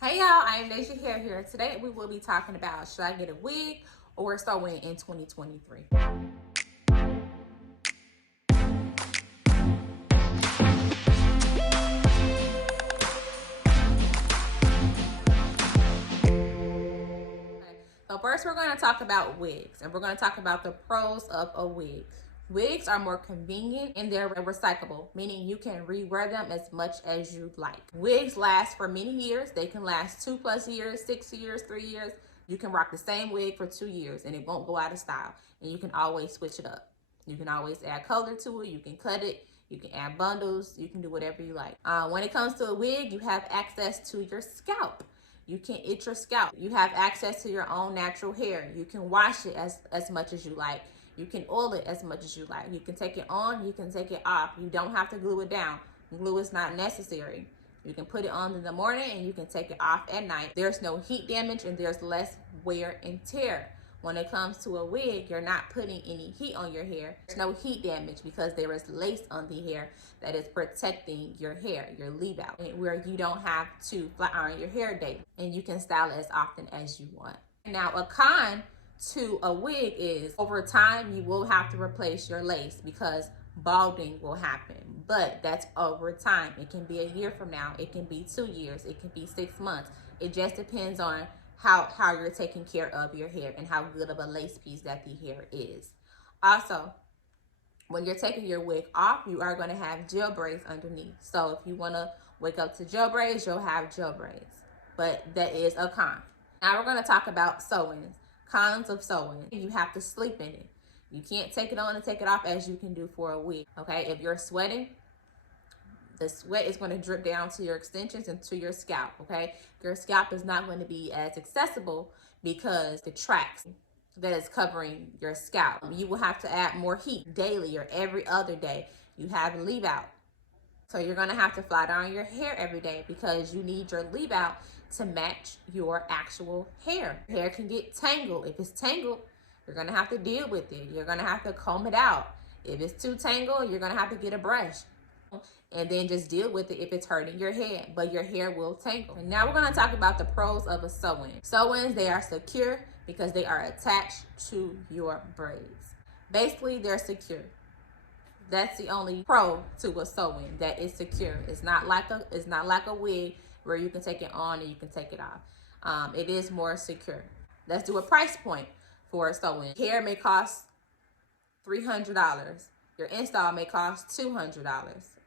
Hey y'all, I am Iamdejahair here. Today we will be talking about should I get a wig or a sew in 2023. So first we're going to talk about wigs, and we're going to talk about the pros of a wig. Wigs are more convenient and they're recyclable, meaning you can rewear them as much as you like. Wigs last for many years. They can last 2+ years, 6 years, 3 years. You can rock the same wig for 2 years and it won't go out of style. And you can always switch it up. You can always add color to it. You can cut it. You can add bundles. You can do whatever you like. When it comes to a wig, you have access to your scalp. You can itch your scalp. You have access to your own natural hair. You can wash it as much as you like. You can oil it as much as you like. You can take it on, you can take it off. You don't have to glue it down. Glue is not necessary. You can put it on in the morning and you can take it off at night. There's no heat damage and there's less wear and tear. When it comes to a wig, you're not putting any heat on your hair. There's no heat damage because there is lace on the hair that is protecting your hair, your leave out, where you don't have to flat iron your hair daily and you can style it as often as you want. Now, a con to a wig is over time you will have to replace your lace because balding will happen, but that's over time. It can be a year from now, it can be 2 years, it can be 6 months. It just depends on how you're taking care of your hair and how good of a lace piece that the hair is. Also, when you're taking your wig off, you are going to have gel braids underneath. So if you want to wake up to gel braids, you'll have gel braids, but that is a con. Now we're going to talk about sew-ins. Cons of sewing: you have to sleep in it. You can't take it on and take it off as you can do for a wig. Okay, if you're sweating, the sweat is going to drip down to your extensions and to your scalp. Okay, your scalp is not going to be as accessible because the tracks that is covering your scalp. You will have to add more heat daily or every other day. You have leave out, so you're going to have to flat iron your hair every day because you need your leave out to match your actual hair. Hair can get tangled. If it's tangled, you're going to have to deal with it. You're going to have to comb it out. If it's too tangled, you're going to have to get a brush and then just deal with it if it's hurting your head, but your hair will tangle. And now we're going to talk about the pros of a sew-in. Sew-ins, they are secure because they are attached to your braids. Basically, they're secure. That's the only pro to a sew-in, that is secure. It's not like a wig where you can take it on and you can take it off. It is more secure. Let's do a price point for a sew-in. Hair may cost $300. Your install may cost $200.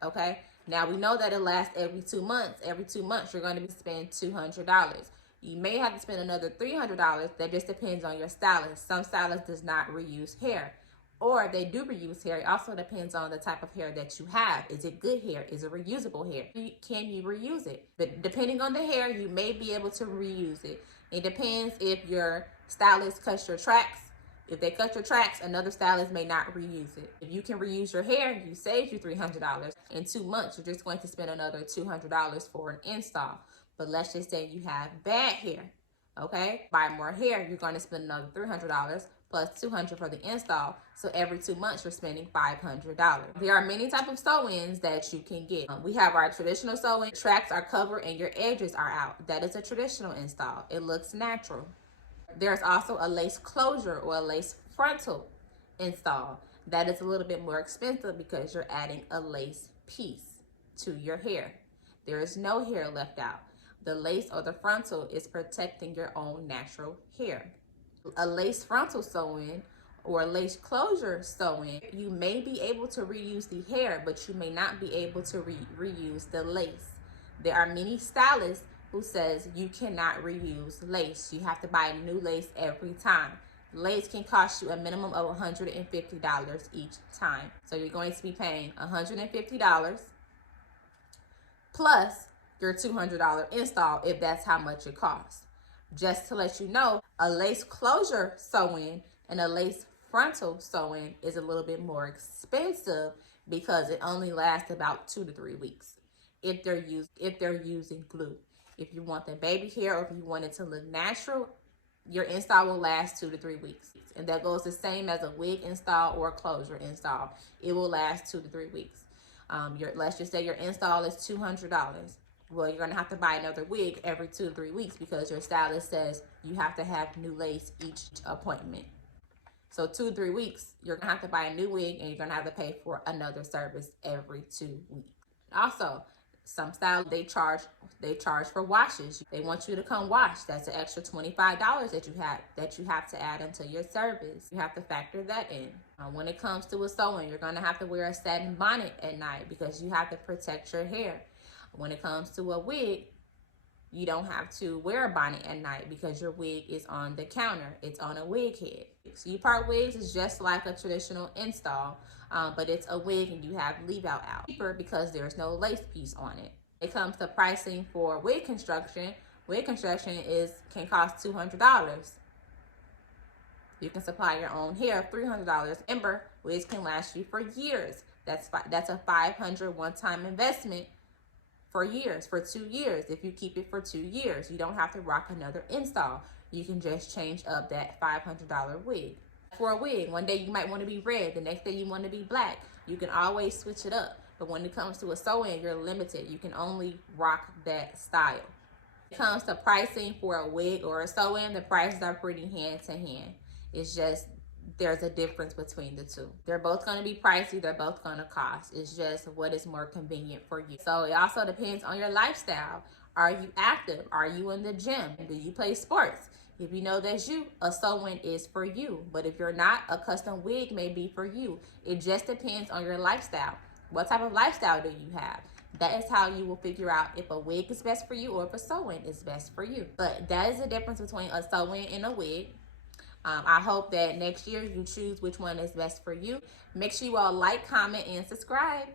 Okay. Now we know that it lasts every 2 months. Every 2 months you're going to be spending $200. You may have to spend another $300. That just depends on your stylist. Some stylists does not reuse hair. Or if they do reuse hair, it also depends on the type of hair that you have. Is it good hair? Is it reusable hair? Can you reuse it? But depending on the hair, you may be able to reuse it. It depends if your stylist cuts your tracks. If they cut your tracks, another stylist may not reuse it. If you can reuse your hair, you save you $300. In 2 months, you're just going to spend another $200 for an install. But let's just say you have bad hair, okay? Buy more hair, you're going to spend another $300 plus $200 for the install. So every 2 months, you're spending $500. There are many types of sew-ins that you can get. We have our traditional sew-in. Tracks are covered and your edges are out. That is a traditional install. It looks natural. There's also a lace closure or a lace frontal install. That is a little bit more expensive because you're adding a lace piece to your hair. There is no hair left out. The lace or the frontal is protecting your own natural hair. A lace frontal sew-in or a lace closure sew-in, you may be able to reuse the hair, but you may not be able to reuse the lace. There are many stylists who says you cannot reuse lace. You have to buy new lace every time. Lace can cost you a minimum of $150 each time. So you're going to be paying $150 plus your $200 install if that's how much it costs. Just to let you know, a lace closure sew-in and a lace frontal sew-in is a little bit more expensive because it only lasts about 2 to 3 weeks if they're using glue. If you want the baby hair or if you want it to look natural, your install will last 2 to 3 weeks. And that goes the same as a wig install or a closure install. It will last 2 to 3 weeks. Let's just say your install is $200. well, you're gonna have to buy another wig every 2 to 3 weeks because your stylist says you have to have new lace each appointment. So 2 to 3 weeks, you're gonna have to buy a new wig and you're gonna have to pay for another service every 2 weeks. Also, some styles they charge for washes. They want you to come wash. That's an extra $25 that you have to add into your service. You have to factor that in. When it comes to a sewing, you're gonna have to wear a satin bonnet at night because you have to protect your hair. When it comes to a wig, you don't have to wear a bonnet at night because your wig is on the counter. It's on a wig head. So U-part wigs is just like a traditional install, but it's a wig and you have leave out. Cheaper because there's no lace piece on it. When it comes to pricing for wig construction can cost $200. You can supply your own hair, $300. Remember, wigs can last you for years. That's a $500 one-time investment. For 2 years. If you keep it for 2 years, you don't have to rock another install. You can just change up that $500 wig. For a wig, one day you might want to be red, the next day you want to be black. You can always switch it up. But when it comes to a sew-in, you're limited. You can only rock that style. When it comes to pricing for a wig or a sew-in, the prices are pretty hand to hand. It's just there's a difference between the two. They're both going to be pricey. They're both going to cost. It's just what is more convenient for you. So it also depends on your lifestyle. Are you active? Are you in the gym? Do you play sports? If you know that's you, a sew-in is for you. But if you're not, a custom wig may be for you. It just depends on your lifestyle. What type of lifestyle do you have? That is how you will figure out if a wig is best for you or if a sew-in is best for you. But that is the difference between a sew-in and a wig. I hope that next year you choose which one is best for you. Make sure you all like, comment, and subscribe.